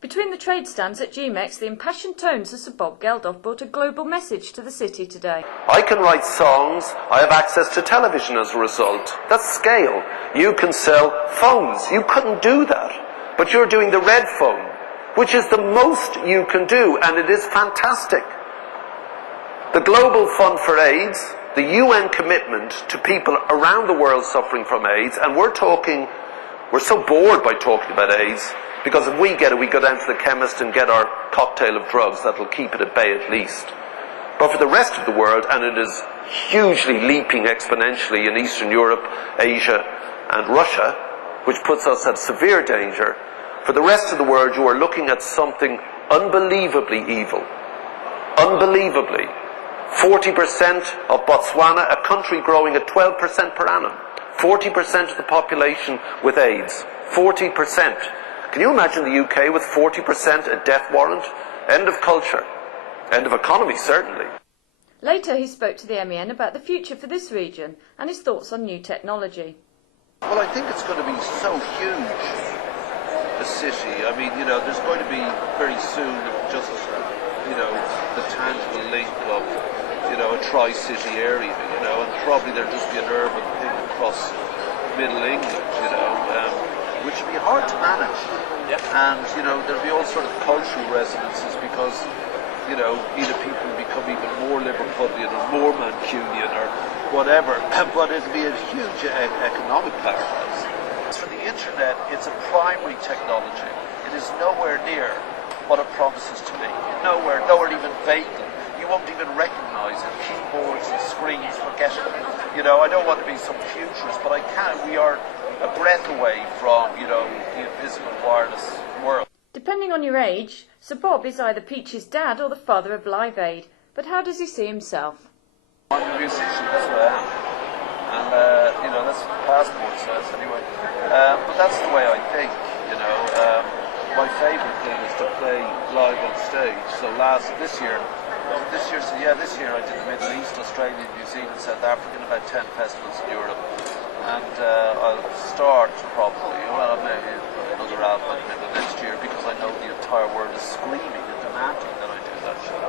Between the trade stands at GMEX, the impassioned tones of Sir Bob Geldof brought a global message to the city today. I can write songs, I have access to television as a result. That's scale. You can sell phones. You couldn't do that. But you're doing the red phone, which is the most you can do, and it is fantastic. The Global Fund for AIDS, the UN commitment to people around the world suffering from AIDS, and we're so bored by talking about AIDS, because if we get it, we go down to the chemist and get our cocktail of drugs that'll keep it at bay at least. But for the rest of the world, and it is hugely leaping exponentially in Eastern Europe, Asia and Russia, which puts us at severe danger, for the rest of the world you are looking at something unbelievably evil. Unbelievably. 40% of Botswana, a country growing at 12% per annum. 40% of the population with AIDS. 40%. Can you imagine the UK with 40% a death warrant? End of culture. End of economy, certainly. Later he spoke to the M.E.N about the future for this region and his thoughts on new technology. Well, I think it's going to be so huge, a city. I mean, there's going to be very soon just, the tangible link of, a tri-city area, and probably there'll just be an urban thing across Middle England, which would be hard to manage. Yeah. And, there'll be all sort of cultural resonances because, either people become even more Liverpudlian or more Mancunian or whatever, but it'll be a huge economic powerhouse. As for the internet, it's a primary technology. It is nowhere near what it promises to be. Nowhere even vaguely. You won't even recognize it. Keyboards and screens, forget it. I don't want to be some futurist, but we are a breath away from, the invisible wireless world. Depending on your age, Sir Bob is either Peach's dad or the father of Live Aid. But how does he see himself? I'm a musician, that's what I am. And, that's what the passport says anyway. But that's the way I think, My favourite thing is to play live on stage. So this year I did the Middle East, Australia, New Zealand, South Africa, and about 10 festivals in Europe. And I'll start probably, maybe another album in the next year because I know the entire world is screaming and demanding that I do that shit.